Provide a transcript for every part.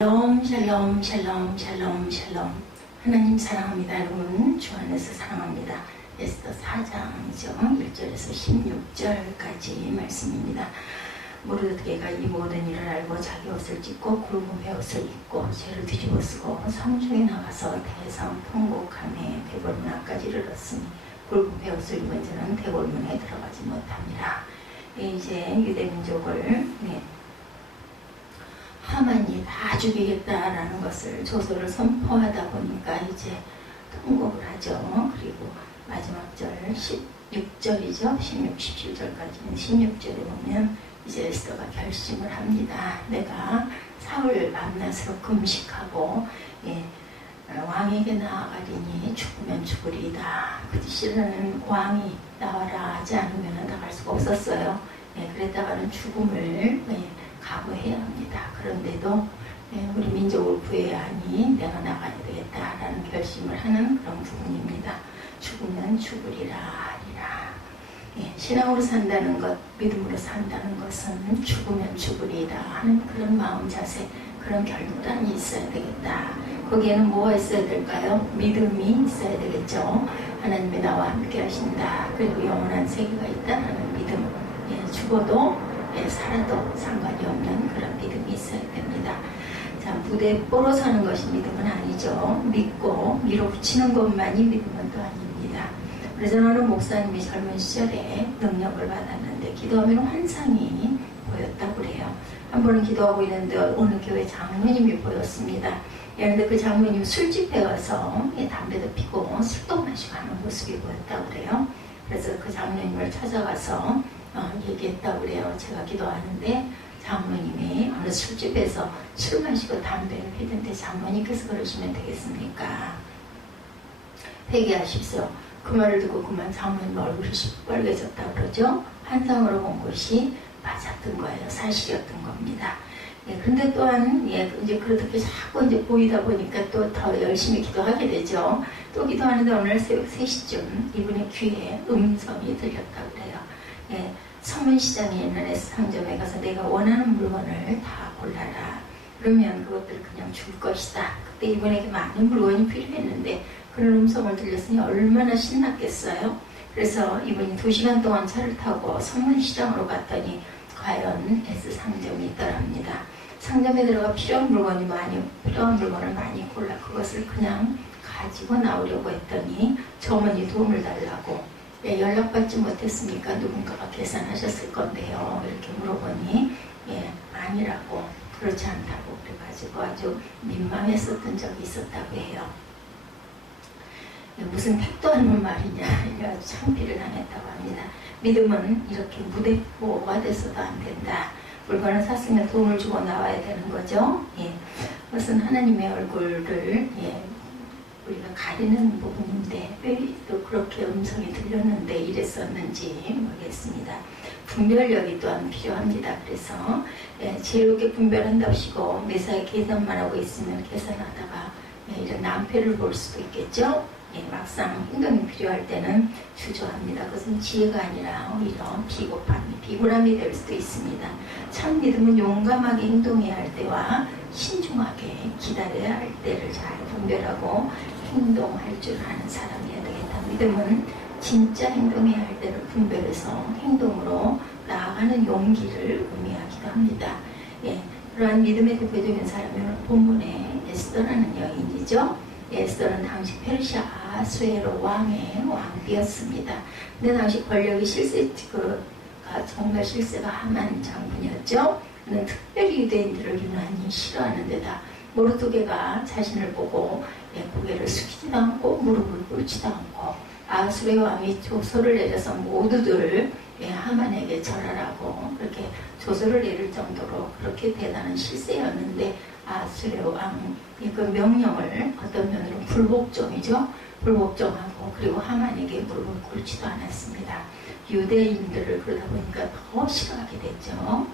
샬롬 샬롬 샬롬 샬롬 샬롬. 하나님 사랑합니다. 여러분 주 안에서 사랑합니다. 에스더 4장이죠. 1절에서 16절까지 말씀입니다. 모르드게가 이 모든 일을 알고 자기 옷을 찢고 굵은 베옷을 입고 죄를 뒤집어 쓰고 성중에 나가서 대성 통곡함에 대궐문 앞까지 이르렀으니 굵은 베옷을 입은 자는 대궐문에 들어가지 못합니다. 이제 유대민족을 하만이 다 죽이겠다라는 것을 조서를 선포하다 보니까 이제 통곡을 하죠. 그리고 마지막 절 16절이죠. 16, 17절까지는 16절에 보면 이제 에스더가 결심을 합니다. 내가 사울 밤낮으로 금식하고 왕에게 나아가리니 죽으면 죽으리이다. 그 뜻이라는 왕이 나와라 하지 않으면 나갈 수가 없었어요. 그랬다가는 죽음을 각오해야 합니다. 그런데도 우리 민족을 구해야 하니 내가 나가야 되겠다라는 결심을 하는 그런 부분입니다. 죽으면 죽으리라 하리라. 신앙으로 산다는 것, 믿음으로 산다는 것은 죽으면 죽으리라 하는 그런 마음 자세, 그런 결단이 있어야 되겠다. 거기에는 뭐가 있어야 될까요? 믿음이 있어야 되겠죠. 하나님이 나와 함께 하신다. 그리고 영원한 세계가 있다는 믿음. 죽어도 살아도 상관이 없는 그런 믿음이 있어야 됩니다. 자, 무대 뽀로 사는 것이 믿음은 아니죠. 믿고 밀어붙이는 것만이 믿음은 또 아닙니다. 그래서 어느 목사님이 젊은 시절에 능력을 받았는데 기도하면 환상이 보였다고 그래요. 한 번은 기도하고 있는데 어느 교회 장로님이 보였습니다. 그런데 그 장로님이 술집에 가서 담배도 피고 술도 마시고 하는 모습이 보였다고 그래요. 그래서 그 장로님을 찾아가서 얘기했다고 그래요. 제가 기도하는데 장모님이 어느 술집에서 술 마시고 담배를 피는데 장모님께서 그러시면 되겠습니까? 회개하십시오. 그 말을 듣고 그만 장모님 얼굴이 시뻘개졌다고 그러죠. 환상으로 본 것이 맞았던 거예요. 사실이었던 겁니다. 근데 또한 이제 그렇게 자꾸 이제 보이다 보니까 또 더 열심히 기도하게 되죠. 또 기도하는데 오늘 새벽 3시쯤 이분의 귀에 음성이 들렸다고 그래요. 서문시장에 있는 S상점에 가서 내가 원하는 물건을 다 골라라. 그러면 그것들을 그냥 줄 것이다. 그때 이분에게 많은 물건이 필요했는데 그런 음성을 들렸으니 얼마나 신났겠어요. 그래서 이분이 2시간 동안 차를 타고 서문시장으로 갔더니 과연 S상점이 있더랍니다. 상점에 들어가 필요한 물건을 많이 골라 그것을 그냥 가지고 나오려고 했더니 저 어머니 돈을 달라고 연락받지 못했으니까 누군가가 계산하셨을 건데요. 이렇게 물어보니 아니라고, 그렇지 않다고 그래가지고 아주 민망했었던 적이 있었다고 해요. 무슨 택도 않는 말이냐, 아주 창피를 당했다고 합니다. 믿음은 이렇게 무대뽀가 돼서도 안 된다. 물건을 샀으면 돈을 주고 나와야 되는 거죠. 그것은 하나님의 얼굴을 우리가 가리는 부분인데 왜 또 그렇게 음성이 들렸는데 이랬었는지 모르겠습니다. 분별력이 또한 필요합니다. 그래서 제일롭게 분별한답시고 매사에 계산만 하고 있으면 계산하다가 이런 낭패를 볼 수도 있겠죠. 막상 행동이 필요할 때는 주저합니다. 그것은 지혜가 아니라 오히려 비굴함이 될 수도 있습니다. 참 믿음은 용감하게 행동해야 할 때와 신중하게 기다려야 할 때를 잘 분별하고 행동할 줄 아는 사람이어야 되겠다. 믿음은 진짜 행동해야 할 때를 분별해서 행동으로 나아가는 용기를 의미하기도 합니다. 그러한 믿음의 대표적인 사람은 본문에 에스더라는 여인이죠. 에스더는 당시 페르시아 아수에로 왕의 왕비였습니다. 근데 당시 권력이 정말 실세가 하만 장군이었죠. 그는 특별히 유대인들을 유난히 싫어하는 데다 모르드게가 자신을 보고 고개를 숙이지도 않고 무릎을 꿇지도 않고 아수르의 왕이 조서를 내려서 모두들 하만에게 절하라고 그렇게 조서를 내릴 정도로 그렇게 대단한 실세였는데 아수르의 왕의 그 명령을 어떤 면으로 불복종이죠. 불복종하고 그리고 하만에게 무릎을 꿇지도 않았습니다. 유대인들을 그러다 보니까 더 싫어하게 됐죠.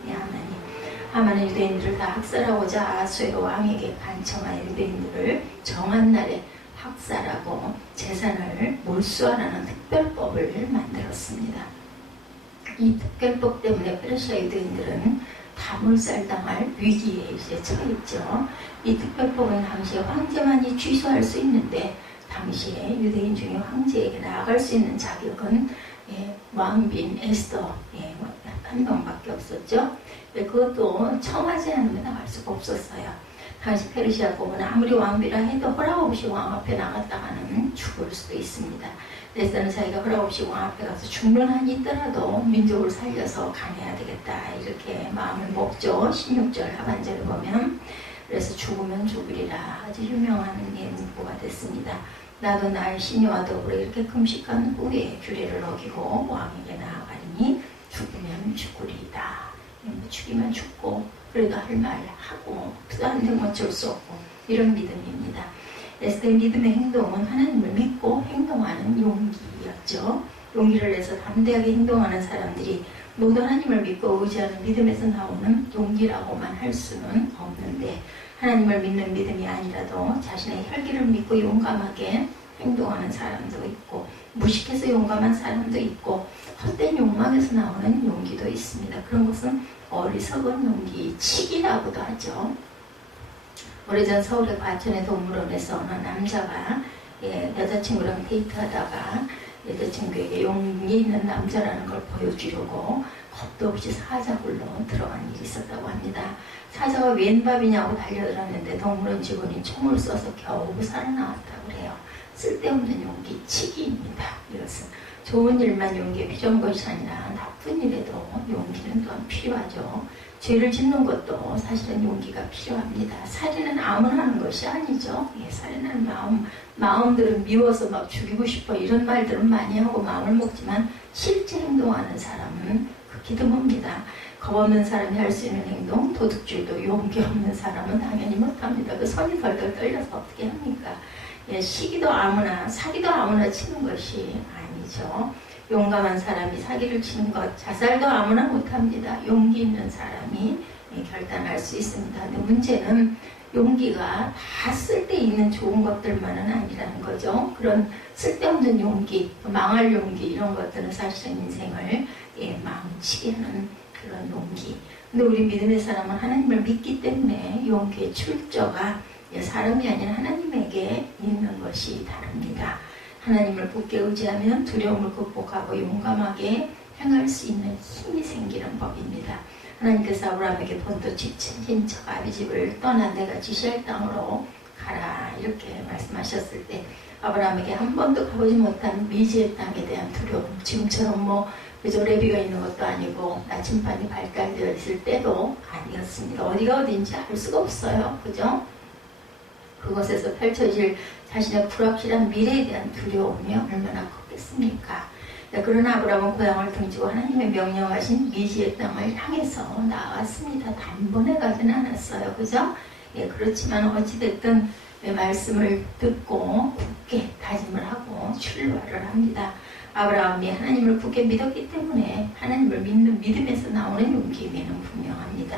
하만은 유대인들을 다 학살하고자 아수에로 왕에게 간청하여 유대인들을 정한 날에 학살하고 재산을 몰수하라는 특별법을 만들었습니다. 이 특별법 때문에 페르시아 유대인들은 다물살당할 위기에 이제 처했죠. 이 특별법은 당시에 황제만이 취소할 수 있는데 당시에 유대인 중에 황제에게 나아갈 수 있는 자격은 왕비인 에스더 한 명밖에 없었죠. 그것도 청하지 않으면 나갈 수가 없었어요. 당시 페르시아법은 아무리 왕비라 해도 허락 없이 왕 앞에 나갔다가는 죽을 수도 있습니다. 에스더는 자기가 허락 없이 왕 앞에 가서 죽는 한이 있더라도 민족을 살려서 강해야 되겠다 이렇게 마음을 먹죠. 16절 하반절을 보면. 그래서 죽으면 죽으리라 아주 유명한 예문구가 됐습니다. 나도 나의 시녀와 더불어 이렇게 금식한 후에 규례를 어기고 왕에게 나아가리니 죽으면 죽으리이다. 죽이면 죽고 그래도 할 말 하고 안 되면 어쩔 수 없고 이런 믿음입니다. 에스더의 믿음의 행동은 하나님을 믿고 행동하는 용기였죠. 용기를 내서 담대하게 행동하는 사람들이 모두 하나님을 믿고 의지하는 믿음에서 나오는 용기라고만 할 수는 없는데 하나님을 믿는 믿음이 아니라도 자신의 혈기를 믿고 용감하게 행동하는 사람도 있고 무식해서 용감한 사람도 있고 헛된 욕망에서 나오는 용기도 있습니다. 그런 것은 어리석은 용기, 치기라고도 하죠. 오래전 서울의 과천의 동물원에서 어느 남자가 여자친구랑 데이트하다가 여자친구에게 용기 있는 남자라는 걸 보여주려고 겁도 없이 사자굴로 들어간 일이 있었다고 합니다. 사자가 웬 밥이냐고 달려들었는데 동물원 직원이 총을 쏘서 겨우 살아나왔다고 그래요. 쓸데없는 용기, 치기입니다. 이것은 좋은 일만 용기에 필요한 것이 아니라 나쁜 일에도 용기는 또한 필요하죠. 죄를 짓는 것도 사실은 용기가 필요합니다. 살인은 아무나 하는 것이 아니죠. 살인하는 마음들은 미워서 막 죽이고 싶어 이런 말들은 많이 하고 마음을 먹지만 실제 행동하는 사람은 극히 드뭅니다. 겁없는 사람이 할 수 있는 행동, 도둑질도 용기 없는 사람은 당연히 못합니다. 그 손이 덜덜 떨려서 어떻게 합니까? 시기도 아무나, 사기도 아무나 치는 것이 아니죠. 용감한 사람이 사기를 치는 것, 자살도 아무나 못합니다. 용기 있는 사람이 결단할 수 있습니다. 근데 문제는 용기가 다 쓸데있는 좋은 것들만은 아니라는 거죠. 그런 쓸데없는 용기, 망할 용기 이런 것들은 사실은 인생을 망치게 하는 그런 용기. 근데 우리 믿음의 사람은 하나님을 믿기 때문에 용기의 출처가 사람이 아닌 하나님에게 있는 것이 다릅니다. 하나님을 굳게 의지하면 두려움을 극복하고 용감하게 행할 수 있는 힘이 생기는 법입니다. 하나님께서 아브라함에게 본토 지친 척 아비 집을 떠나 내가 지시할 땅으로 가라 이렇게 말씀하셨을 때 아브라함에게 한 번도 가보지 못한 미지의 땅에 대한 두려움, 지금처럼 그저 레비가 있는 것도 아니고 나침반이 발달되어 있을 때도 아니었습니다. 어디가 어딘지 알 수가 없어요. 그죠? 그것에서 펼쳐질 자신의 불확실한 미래에 대한 두려움이 얼마나 컸겠습니까? 그러나 아브라함은 고향을 등지고 하나님의 명령하신 미지의 땅을 향해서 나아갔습니다. 단번에 가지는 않았어요. 그죠? 그렇지만 어찌됐든 말씀을 듣고 굳게 다짐을 하고 출발을 합니다. 아브라함이 하나님을 굳게 믿었기 때문에 하나님을 믿는 믿음에서 나오는 용기임에는 분명합니다.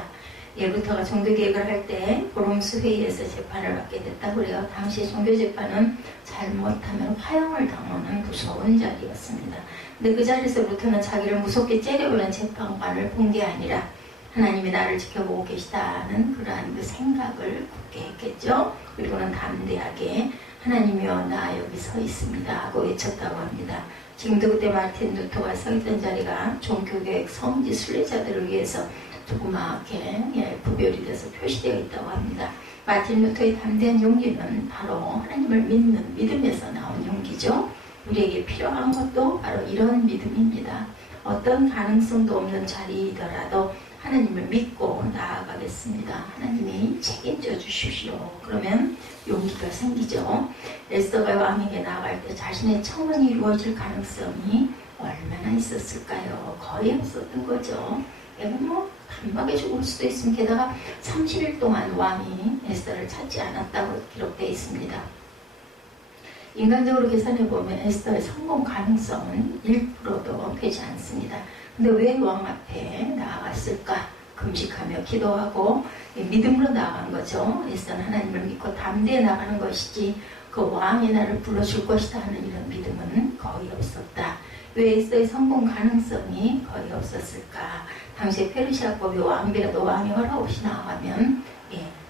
예부터가 종교개혁을 할 때 보름수 회의에서 재판을 받게 됐다고 그래요. 당시 종교재판은 잘못하면 화형을 당하는 무서운 자리였습니다. 근데 그 자리에서부터는 자기를 무섭게 째려보는 재판관을 본 게 아니라 하나님이 나를 지켜보고 계시다는 그러한 그 생각을 굳게 했겠죠. 그리고는 담대하게 하나님이여 나 여기 서 있습니다 하고 외쳤다고 합니다. 지금도 그때 마틴 루터가 서 있던 자리가 종교개혁 성지 순례자들을 위해서 조그맣게 구별이 돼서 표시되어 있다고 합니다. 마틴 루터의 담대한 용기는 바로 하나님을 믿는 믿음에서 나온 용기죠. 우리에게 필요한 것도 바로 이런 믿음입니다. 어떤 가능성도 없는 자리이더라도 하나님을 믿고 나아가겠습니다. 하나님이 책임져 주십시오. 그러면 용기가 생기죠. 에스더가 왕에게 나아갈 때 자신의 청혼이 이루어질 가능성이 얼마나 있었을까요? 거의 없었던 거죠. 단박에 죽을 수도 있으면 게다가 30일 동안 왕이 에스더를 찾지 않았다고 기록되어 있습니다. 인간적으로 계산해보면 에스더의 성공 가능성은 1%도 되지 않습니다. 근데 왜 왕 앞에 나아갔을까? 금식하며 기도하고 믿음으로 나아간 거죠. 에스더는 하나님을 믿고 담대히 나가는 것이지 그 왕이 나를 불러줄 것이다 하는 이런 믿음은 거의 없었다. 왜 에스더의 성공 가능성이 거의 없었을까? 당시에 페르시아법이 왕비라도 왕의 허락 없이 나가면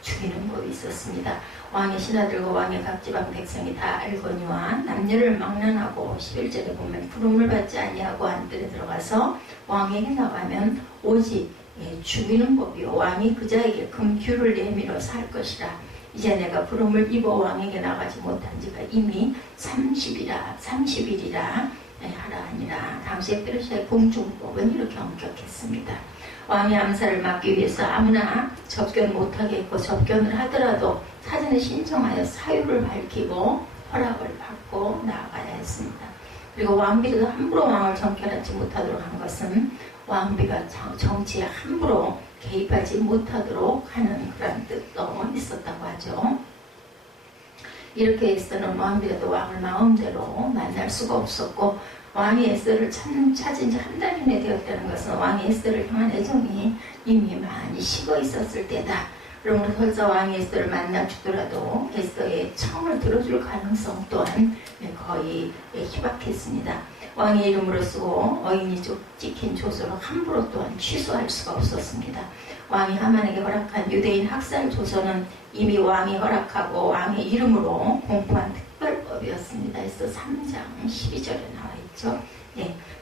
죽이는 법이 있었습니다. 왕의 신하들과 왕의 각 지방 백성이 다 알거니와 남녀를 망란하고 11절에 보면 부름을 받지 아니하고 안뜰에 들어가서 왕에게 나가면 오직 죽이는 법이요 왕이 그자에게 금규를 내밀어 살 것이라. 이제 내가 부름을 입어 왕에게 나가지 못한 지가 이미 30일이라 하라 하니라. 당시에 페르시아의 공중법은 이렇게 엄격했습니다. 왕의 암살을 막기 위해서 아무나 접견 못하게 했고, 접견을 하더라도 사전에 신청하여 사유를 밝히고 허락을 받고 나아가야 했습니다. 그리고 왕비도 함부로 왕을 정결하지 못하도록 한 것은 왕비가 정치에 함부로 개입하지 못하도록 하는 그런 뜻도 있었다고 하죠. 이렇게 에스더는 왕비라도 왕을 마음대로 만날 수가 없었고, 왕이 에스더를 찾은 지 한 달 이내 되었다는 것은 왕이 에스더를 향한 애정이 이미 많이 식어 있었을 때다. 그러므로 설사 왕이 에스더를 만나 주더라도 에스더의 청을 들어줄 가능성 또한 거의 희박했습니다. 왕의 이름으로 쓰고 어인이 찍힌 조서를 함부로 또한 취소할 수가 없었습니다. 왕이 하만에게 허락한 유대인 학살 조서는 이미 왕이 허락하고 왕의 이름으로 공포한 특별법이었습니다. 그래서 3장 12절에 나와 있죠.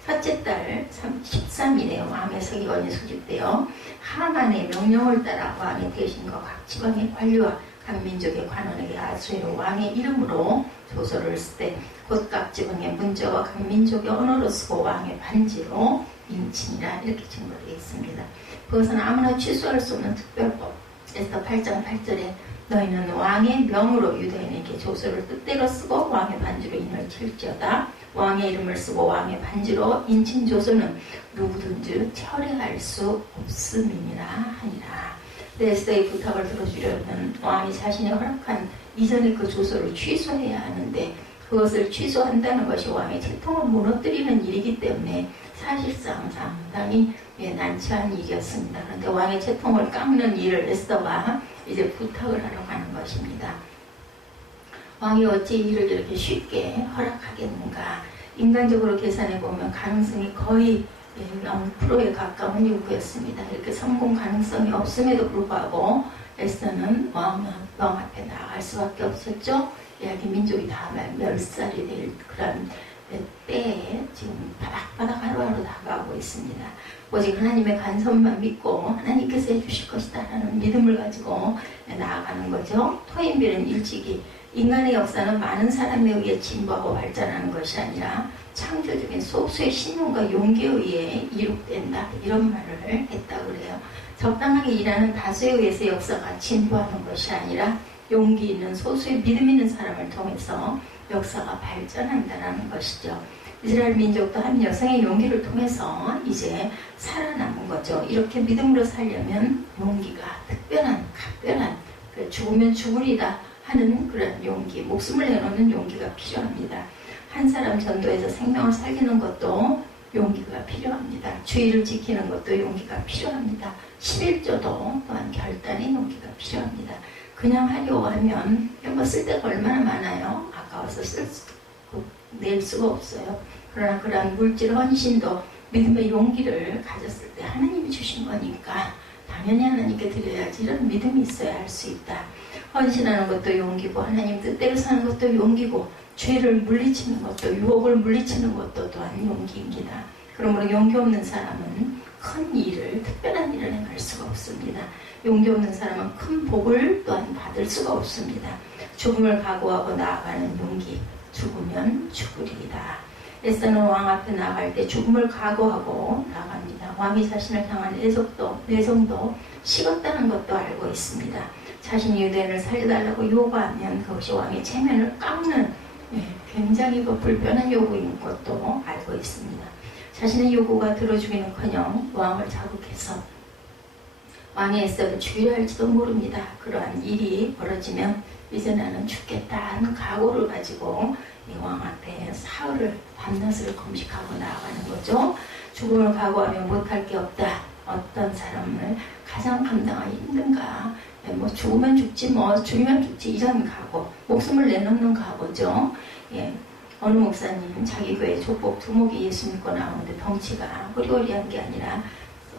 첫째 달 13일에 왕의 서기관이 소집되어 하만의 명령을 따라 왕의 대신과 각 지방의 관리와 각 민족의 관원에게 아수에로 왕의 이름으로 조서를 쓸 때 곧 각 지방의 문자와 각 민족의 언어로 쓰고 왕의 반지로 인친이라 이렇게 증거되어 있습니다. 그것은 아무나 취소할 수 없는 특별법. 에스더 8장 8절에 너희는 왕의 명으로 유대인에게 조서를 뜻대로 쓰고 왕의 반지로 인을 칠지어다. 왕의 이름을 쓰고 왕의 반지로 인친 조서는 누구든지 철회할 수 없음이니라 하니라. 에스더의 부탁을 들어주려면 왕이 자신이 허락한 이전에 그 조서를 취소해야 하는데, 그것을 취소한다는 것이 왕의 채통을 무너뜨리는 일이기 때문에 사실상 상당히 난처한 일이었습니다. 그런데 왕의 채통을 깎는 일을 에스더가 이제 부탁을 하러 가는 것입니다. 왕이 어찌 이를 이렇게 쉽게 허락하겠는가? 인간적으로 계산해 보면 가능성이 거의 0%에 가까운 요구였습니다. 이렇게 성공 가능성이 없음에도 불구하고 에스더는 왕 앞에 나갈 수밖에 없었죠. 이야기 민족이 다 멸살이 될 그런 때에 지금 바닥바닥 하루하루 다가오고 있습니다. 오직 하나님의 간섭만 믿고 하나님께서 해주실 것이다 라는 믿음을 가지고 나아가는 거죠. 토인별은 일찍이 인간의 역사는 많은 사람에 의해 진보하고 발전하는 것이 아니라 창조적인 소수의 신용과 용기에 의해 이룩된다, 이런 말을 했다고 그래요. 적당하게 일하는 다수에 의해서 역사가 진보하는 것이 아니라 용기 있는 소수의 믿음 있는 사람을 통해서 역사가 발전한다는 것이죠. 이스라엘 민족도 한 여성의 용기를 통해서 이제 살아남은 거죠. 이렇게 믿음으로 살려면 용기가 특별한, 각별한, 죽으면 죽으리다 하는 그런 용기, 목숨을 내놓는 용기가 필요합니다. 한 사람 전도해서 생명을 살리는 것도 용기가 필요합니다. 주의를 지키는 것도 용기가 필요합니다. 11조도 또한 결단의 용기가 필요합니다. 그냥 하려고 하면 쓸 데가 얼마나 많아요. 아까워서 낼 수가 없어요. 그러나 그러한 물질 헌신도 믿음의 용기를 가졌을 때 하나님이 주신 거니까 당연히 하나님께 드려야지, 이런 믿음이 있어야 할 수 있다. 헌신하는 것도 용기고 하나님 뜻대로 사는 것도 용기고 죄를 물리치는 것도, 유혹을 물리치는 것도 또한 용기입니다. 그러므로 용기 없는 사람은 큰 일을, 특별한 일을 행할 수가 없습니다. 용기 없는 사람은 큰 복을 또한 받을 수가 없습니다. 죽음을 각오하고 나아가는 용기, 죽으면 죽으리이다. 에스더는 왕 앞에 나아갈 때 죽음을 각오하고 나갑니다. 왕이 자신을 향한 내성도 식었다는 것도 알고 있습니다. 자신이 유대인을 살려달라고 요구하면 그것이 왕의 체면을 깎는 굉장히 불편한 요구인 것도 알고 있습니다. 자신의 요구가 들어주기는커녕 왕을 자극해서 왕의 에스더를 죽여야 할지도 모릅니다. 그러한 일이 벌어지면 이제 나는 죽겠다 하는 각오를 가지고 왕 앞에 사흘을 밤낮을 금식하고 나아가는 거죠. 죽음을 각오하면 못할 게 없다. 어떤 사람을 가장 감당하기 힘든가? 죽으면 죽지, 죽이면 죽지, 이런 각오, 목숨을 내놓는 각오죠. 어느 목사님 자기 교회 족복 두목이 예수 믿고 나오는데 덩치가 호리호리한 게 아니라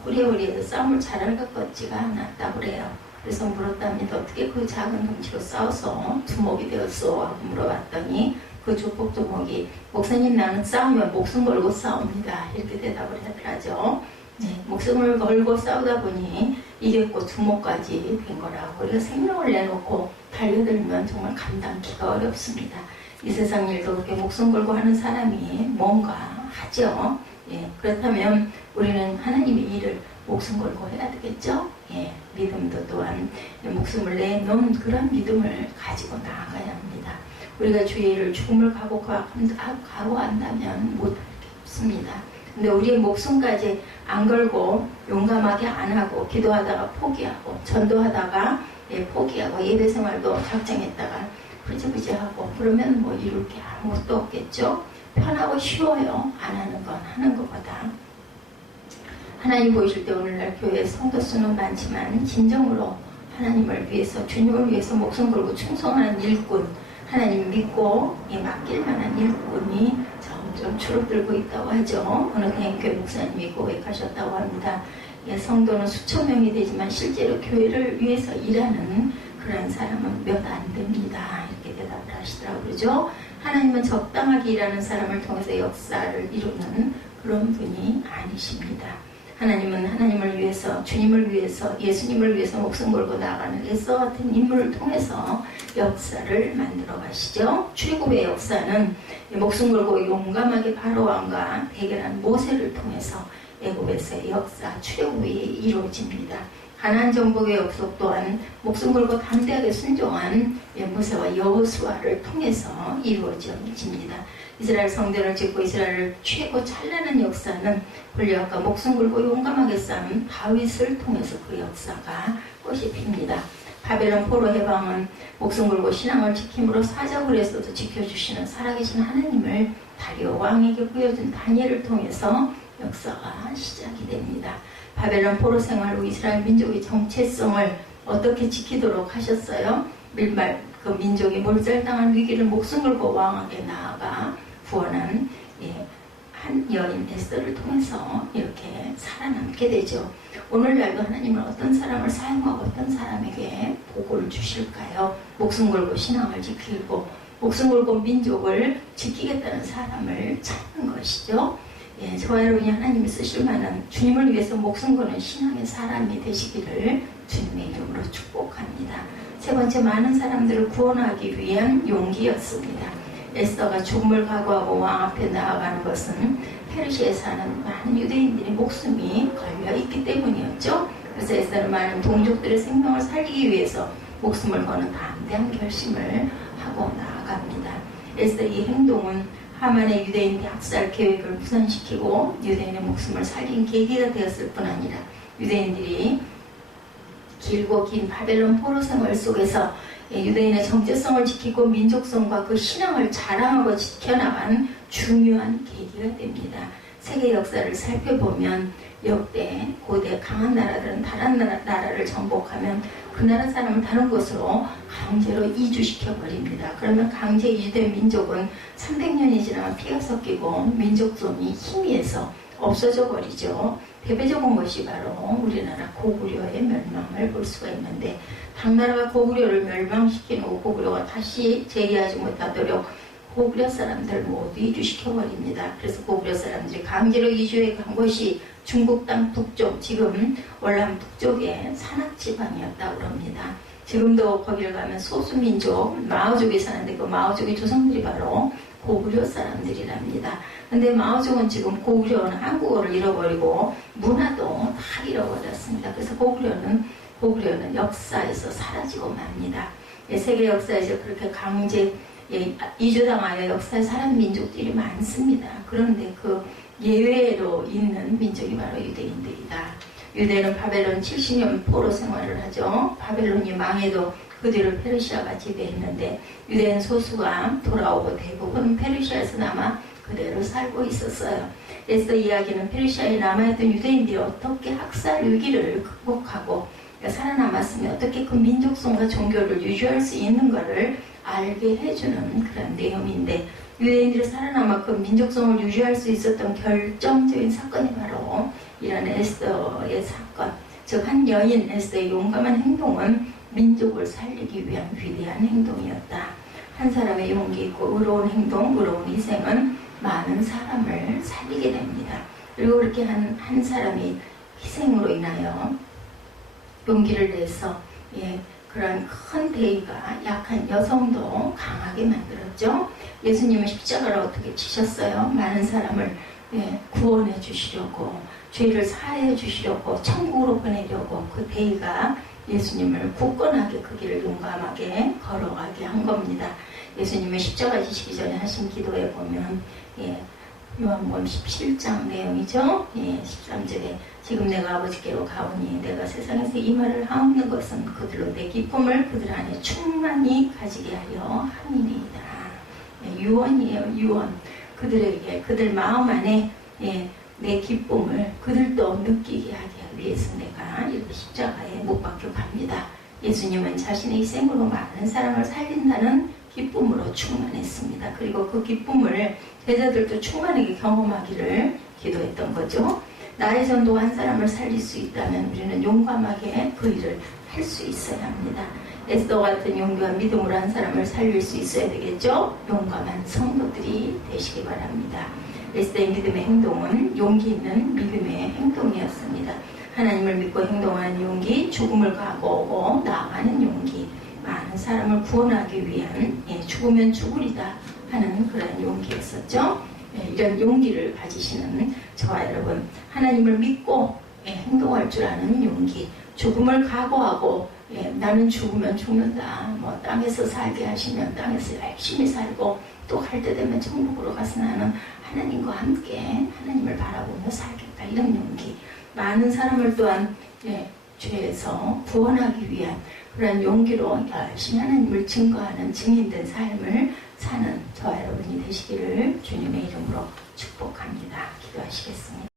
호리호리해서 싸움을 잘할 것 같지가 않았다고 그래요. 그래서 물었답니다. 어떻게 그 작은 덩치로 싸워서 두목이 되었어? 하고 물어봤더니 그 조폭 두목이 목사님 나는 싸우면 목숨 걸고 싸웁니다. 이렇게 대답을 하더라죠. 네, 목숨을 걸고 싸우다 보니 이겼고 두목까지 된 거라고. 우리가 생명을 내놓고 달려들면 정말 감당하기가 어렵습니다. 이 세상 일도 그렇게 목숨 걸고 하는 사람이 뭔가 하죠. 예, 그렇다면 우리는 하나님의 일을 목숨 걸고 해야 되겠죠. 예, 믿음도 또한 목숨을 내놓은 그런 믿음을 가지고 나아가야 합니다. 우리가 주의 일을 죽음을 각오한다면 못할 게 없습니다. 근데 우리의 목숨까지 안 걸고 용감하게 안 하고 기도하다가 포기하고 전도하다가 포기하고 예배 생활도 작정했다가 흐지부지하고 그러면 뭐 이룰 게 아무것도 없겠죠. 편하고 쉬워요. 안 하는 건 하는 것보다. 하나님 보이실 때 오늘날 교회 성도 수는 많지만 진정으로 하나님을 위해서 주님을 위해서 목숨 걸고 충성하는 일꾼, 하나님 믿고 맡길 만한 일꾼이 점점 줄어들고 있다고 하죠. 어느 대형교회 목사님이 고백하셨다고 합니다. 예, 성도는 수천 명이 되지만 실제로 교회를 위해서 일하는 그런 사람은 몇 안 됩니다. 이렇게 대답을 하시더라고요. 그렇죠? 하나님은 적당하게 일하는 사람을 통해서 역사를 이루는 그런 분이 아니십니다. 하나님은 하나님을 위해서, 주님을 위해서, 예수님을 위해서 목숨 걸고 나아가는 에서 같은 인물을 통해서 역사를 만들어 가시죠. 출애굽의 역사는 목숨 걸고 용감하게 바로왕과 대결한 모세를 통해서 애굽에서의 역사, 출애굽이 이루어집니다. 가나안 정복의 역속 또한 목숨 걸고 담대하게 순종한 모세와 여호수아를 통해서 이루어집니다. 이스라엘 성전을 짓고 이스라엘을 최고 찬란한 역사는 골리앗과 목숨 걸고 용감하게 싸운 다윗을 통해서 그 역사가 꽃이 핍니다. 바벨론 포로 해방은 목숨 걸고 신앙을 지킴으로 사자굴에서도 지켜주시는 살아계신 하나님을 다리오 왕에게 보여준 다니엘을 통해서 역사가 시작이 됩니다. 바벨론 포로 생활 후 이스라엘 민족의 정체성을 어떻게 지키도록 하셨어요? 그 민족이 몰살당한 위기를 목숨 걸고 왕에게 나아가 구원한 한 여인 에스더를 통해서 이렇게 살아남게 되죠. 오늘날도 하나님은 어떤 사람을 사용하고 어떤 사람에게 복을 주실까요? 목숨 걸고 신앙을 지키고 목숨 걸고 민족을 지키겠다는 사람을 찾는 것이죠. 예, 저와 여러분이 하나님이 쓰실 만한 주님을 위해서 목숨 거는 신앙의 사람이 되시기를 주님의 이름으로 축복합니다. 세 번째, 많은 사람들을 구원하기 위한 용기였습니다. 에스더가 죽음을 각오하고 왕 앞에 나아가는 것은 페르시아에 사는 많은 유대인들의 목숨이 걸려있기 때문이었죠. 그래서 에스더는 많은 동족들의 생명을 살리기 위해서 목숨을 거는 담대한 결심을 하고 나아갑니다. 에스더의 이 행동은 하만의 유대인 학살 계획을 무산시키고 유대인의 목숨을 살린 계기가 되었을 뿐 아니라 유대인들이 길고 긴 바벨론 포로 생활 속에서 유대인의 정체성을 지키고 민족성과 그 신앙을 자랑하고 지켜나간 중요한 계기가 됩니다. 세계 역사를 살펴보면 역대 고대 강한 나라들은 다른 나라를 정복하면 그 나라 사람을 다른 곳으로 강제로 이주시켜버립니다. 그러면 강제 이주된 민족은 300년이 지나면 피가 섞이고 민족성이 희미해서 없어져 버리죠. 대표적인 것이 바로 우리나라 고구려의 멸망을 볼 수가 있는데, 당나라가 고구려를 멸망시킨 후 고구려가 다시 재기하지 못하도록 고구려 사람들 모두 이주시켜버립니다. 그래서 고구려 사람들이 강제로 이주해 간 곳이 중국 땅 북쪽, 지금 월남 북쪽의 산악지방이었다고 합니다. 지금도 거기를 가면 소수민족 마오족이 사는데 그 마오족의 조상들이 바로 고구려 사람들이랍니다. 근데 마오족은 지금 고구려는 한국어를 잃어버리고 문화도 다 잃어버렸습니다. 그래서 고구려는 역사에서 사라지고 맙니다. 세계 역사에서 그렇게 강제 이주당하여 역사에 살은 민족들이 많습니다. 그런데 그 예외로 있는 민족이 바로 유대인들이다. 유대인은 바벨론 70년 포로 생활을 하죠. 바벨론이 망해도 그 뒤를 페르시아가 지배했는데 유대인 소수가 돌아오고 대부분 페르시아에서 남아 그대로 살고 있었어요. 그래서 이야기는 페르시아에 남아있던 유대인들이 어떻게 학살 위기를 극복하고 살아남았으면 어떻게 그 민족성과 종교를 유지할 수 있는가를 알게 해주는 그런 내용인데, 유대인들이 살아남아 그 민족성을 유지할 수 있었던 결정적인 사건이 바로 이런 에스더의 사건, 즉 한 여인 에스더의 용감한 행동은 민족을 살리기 위한 위대한 행동이었다. 한 사람의 용기 있고 의로운 행동, 의로운 희생은 많은 사람을 살리게 됩니다. 그리고 그렇게 한 사람이 희생으로 인하여 용기를 내서 그런 큰 대의가 약한 여성도 강하게 만들었죠. 예수님은 십자가를 어떻게 치셨어요? 많은 사람을 구원해 주시려고, 죄를 사해 주시려고, 천국으로 보내려고 그 대의가 예수님을 굳건하게 그 길을 용감하게 걸어가게 한 겁니다. 예수님이 십자가 지시기 전에 하신 기도에 보면 요한복음 17장 내용이죠. 13절에 지금 내가 아버지께로 가오니 내가 세상에서 이 말을 하옵는 것은 그들로 내 기쁨을 그들 안에 충만히 가지게 하려 함이니이다. 유언이에요. 유언. 그들에게 그들 마음 안에 내 기쁨을 그들도 느끼게 하기 위해서 내가 이렇게 십자가에 못 박혀 갑니다. 예수님은 자신의 희생으로 많은 사람을 살린다는 기쁨으로 충만했습니다. 그리고 그 기쁨을 제자들도 충만하게 경험하기를 기도했던 거죠. 나의 전도 한 사람을 살릴 수 있다면 우리는 용감하게 그 일을 할 수 있어야 합니다. 에스더 같은 용기와 믿음으로 한 사람을 살릴 수 있어야 되겠죠. 용감한 성도들이 되시기 바랍니다. 에스더의 믿음의 행동은 용기 있는 믿음의 행동이었습니다. 하나님을 믿고 행동하는 용기, 죽음을 각오하고 나아가는 용기, 많은 사람을 구원하기 위한 죽으면 죽으리다 하는 그런 용기였었죠. 이런 용기를 가지시는 저와 여러분, 하나님을 믿고 행동할 줄 아는 용기, 죽음을 각오하고 나는 죽으면 죽는다, 뭐 땅에서 살게 하시면 땅에서 열심히 살고 또 할 때 되면 천국으로 가서 나는 하나님과 함께 하나님을 바라보며 살겠다, 이런 용기, 많은 사람을 또한 죄에서 구원하기 위한 그런 용기로 열심히 하나님을 증거하는 증인된 삶을 사는 저와 여러분이 되시기를 주님의 이름으로 축복합니다. 기도하시겠습니다.